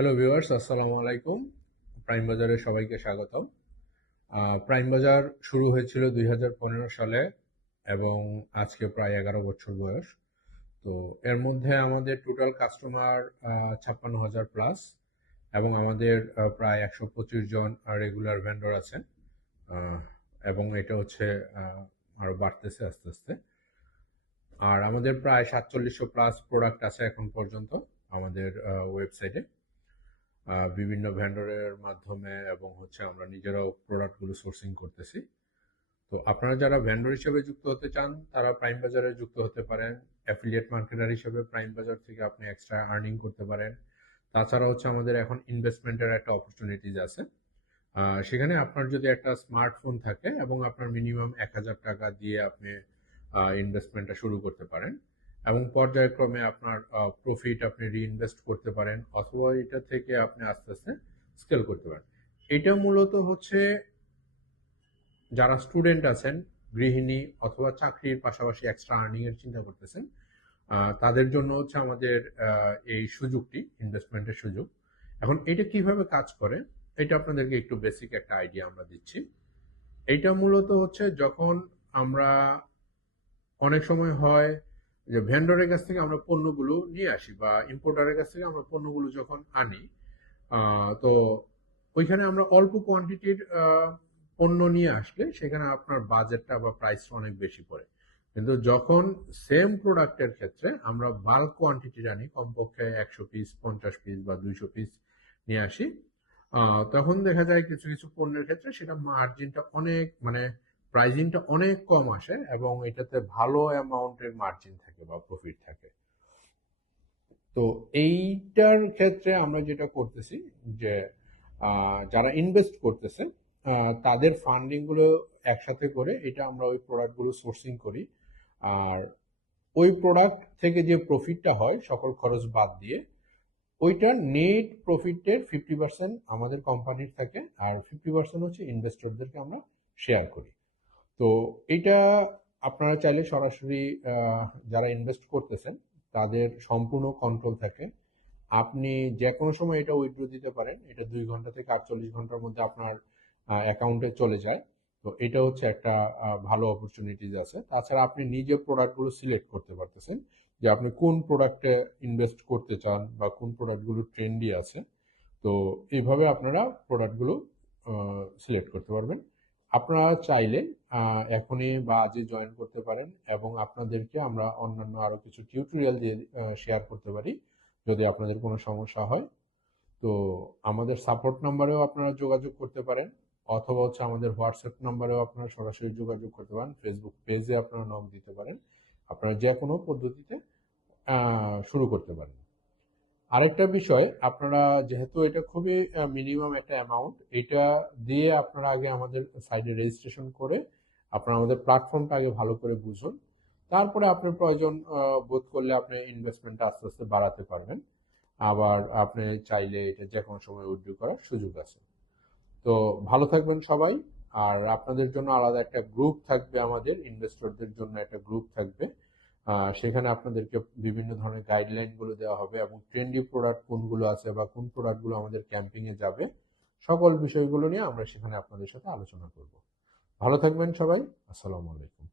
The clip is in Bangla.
হ্যালো ভিউয়ার্স, আসসালামু আলাইকুম। প্রাইম বাজারে সবাইকে স্বাগতম। প্রাইম বাজার শুরু হয়েছিল 2015 সালে এবং আজকে প্রায় 11 বছর বয়স। তো এর মধ্যে আমাদের টোটাল কাস্টমার 56,000 প্লাস এবং আমাদের প্রায় 125 জন রেগুলার ভেন্ডর আছেন। আহ, এবং এটা হচ্ছে আরো বাড়তেছে আস্তে আস্তে। আর আমাদের প্রায় 4700 প্লাস প্রোডাক্ট আছে এখন পর্যন্ত আমাদের ওয়েবসাইটে, বিভিন্ন ভেন্ডরের মাধ্যমে, এবং হচ্ছে আমরা নিজেরাও প্রোডাক্টগুলো সোর্সিং করতেছি। তো আপনারা যারা ভেন্ডর হিসেবে যুক্ত হতে চান তারা প্রাইম বাজারে যুক্ত হতে পারেন। অ্যাফিলিয়েট মার্কেটার হিসেবে প্রাইম বাজার থেকে আপনি এক্সট্রা আর্নিং করতে পারেন। তাছাড়া হচ্ছে আমাদের এখন ইনভেস্টমেন্টের একটা অপরচুনিটিজ আছে। সেখানে আপনার যদি একটা স্মার্টফোন থাকে এবং আপনার মিনিমাম 1,000 টাকা দিয়ে আপনি ইনভেস্টমেন্টটা শুরু করতে পারেন এবং পর্যায়ক্রমে আপনার প্রফিট আপনি রিইনভেস্ট করতে পারেন, অথবা এটা থেকে আপনি আস্তে আস্তে স্কেল করতে পারেন। এটা মূলত হচ্ছে যারা স্টুডেন্ট আছেন, গৃহিণী অথবা চাকরির পাশাপাশি এক্সট্রা আর্নিং এর চিন্তা করতেছেন, তাদের জন্য হচ্ছে আমাদের এই সুযোগটি, ইনভেস্টমেন্টের সুযোগ। এখন এটা কিভাবে কাজ করে এটা আপনাদেরকে একটু বেসিক একটা আইডিয়া আমরা দিচ্ছি। এটা মূলত হচ্ছে যখন আমরা, অনেক সময় হয় যে ভেন্ডরের কাছ থেকে আমরা পণ্যগুলো নিয়ে আসি বা ইম্পোর্টারের কাছ থেকে আমরা পণ্যগুলো যখন আনি, তো ওইখানে আমরা অল্প কোয়ান্টিটির পণ্য নিয়ে আসলে সেখানে আপনার বাজেটটা বা প্রাইসটা অনেক বেশি পড়ে। কিন্তু যখন সেম প্রোডাক্টের ক্ষেত্রে আমরা বাল্ক কোয়ান্টিটি আনি, কমপক্ষে 100 পিস, 50 পিস বা 200 পিস নিয়ে আসি, তখন দেখা যায় কিছু কিছু পণ্যের ক্ষেত্রে সেটা মার্জিনটা অনেক, মানে প্রাইজিংটা অনেক কম আসে এবং এটাতে ভালো অ্যামাউন্টের মার্জিন থাকে বা প্রফিট থাকে। তো এইটার ক্ষেত্রে আমরা যেটা করতেছি যে যারা ইনভেস্ট করতেছে তাদের ফান্ডিং গুলো একসাথে করে এটা আমরা ওই প্রোডাক্টগুলো সোর্সিং করি। আর ওই প্রোডাক্ট থেকে যে প্রফিটটা হয় সকল খরচ বাদ দিয়ে, ওইটার নেট প্রফিটের 50% আমাদের কোম্পানির থাকে আর 50% হচ্ছে ইনভেস্টরদেরকে আমরা শেয়ার করি। তো এটা আপনারা চাইলে সরাসরি যারা ইনভেস্ট করতেছেন তাদের সম্পূর্ণ কন্ট্রোল থাকে। আপনি যে কোনো সময় এটা উইথড্র দিতে পারেন, এটা 2 ঘন্টা থেকে 48 ঘন্টার মধ্যে আপনার অ্যাকাউন্টে চলে যায়। তো এটা হচ্ছে একটা ভালো অপরচুনিটিজ আছে। তাছাড়া আপনি নিজে প্রোডাক্টগুলো সিলেক্ট করতে পারতেছেন যে আপনি কোন প্রোডাক্টে ইনভেস্ট করতে চান বা কোন প্রোডাক্টগুলো ট্রেন্ডি আছে। তো এইভাবে আপনারা প্রোডাক্টগুলো সিলেক্ট করতে পারবেন। আপনারা চাইলে এখনই বা আজই জয়েন করতে পারেন এবং আপনাদেরকে আমরা অন্যান্য আরো কিছু টিউটোরিয়াল দিয়ে শেয়ার করতে পারি যদি আপনাদের কোনো সমস্যা হয়। তো আমাদের সাপোর্ট নাম্বারেও আপনারা যোগাযোগ করতে পারেন, অথবা হচ্ছে আমাদের হোয়াটসঅ্যাপ নাম্বারেও আপনারা সরাসরি যোগাযোগ করতে পারেন, ফেসবুক পেজে আপনারা নক দিতে পারেন। আপনারা যে কোনো পদ্ধতিতে শুরু করতে পারেন। আরেকটা বিষয়, আপনারা যেহেতু এটা খুবই মিনিমাম একটা অ্যামাউন্ট, এটা দিয়ে আপনারা আগে আমাদের সাইটে রেজিস্ট্রেশন করে আপনারা আমাদের প্ল্যাটফর্মটা আগে ভালো করে বুঝুন। তারপরে আপনার প্রয়োজন বোধ করলে আপনি ইনভেস্টমেন্টটা আস্তে আস্তে বাড়াতে পারবেন। আবার আপনি চাইলে এটা যে কোনো সময় উইথড্র করার সুযোগ আছে। তো ভালো থাকবেন সবাই। আর আপনাদের জন্য আলাদা একটা গ্রুপ থাকবে, আমাদের ইনভেস্টরদের জন্য একটা গ্রুপ থাকবে। সেখানে আপনাদেরকে বিভিন্ন ধরনের গাইডলাইন গুলো দেওয়া হবে এবং ট্রেন্ডি প্রোডাক্ট কোনগুলো আছে বা কোন প্রোডাক্টগুলো আমাদের ক্যাম্পিং এ যাবে, সকল বিষয়গুলো নিয়ে আমরা সেখানে আপনাদের সাথে আলোচনা করব। ভালো থাকবেন সবাই। আসসালামু আলাইকুম।